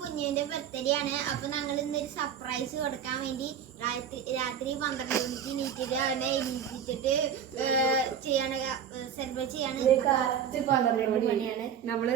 കുഞ്ഞുവിന്റെ birthday ആണ്. അപ്പൊ ഞങ്ങൾ ഇന്നൊരു സർപ്രൈസ് കൊടുക്കാൻ വേണ്ടി രാത്രി രാത്രി പന്ത്രണ്ട് മണിക്ക് നീറ്റിട്ട് അവനെ എണീപ്പിച്ചിട്ട് ചെയ്യാണ് സെലിബ്രേറ്റ് ചെയ്യാണ്. പന്ത്രണ്ട് മണിയാണ്. നമ്മൾ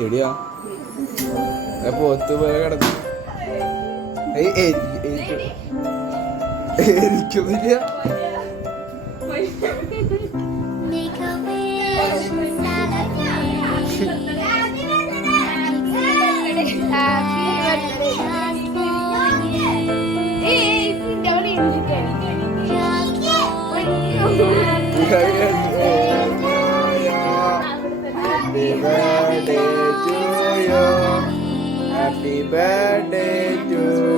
എവിടെയാ? അപ്പൊ ഒത്തു കിടക്കും ഏയ്. You. Happy birthday to you.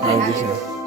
나오 고.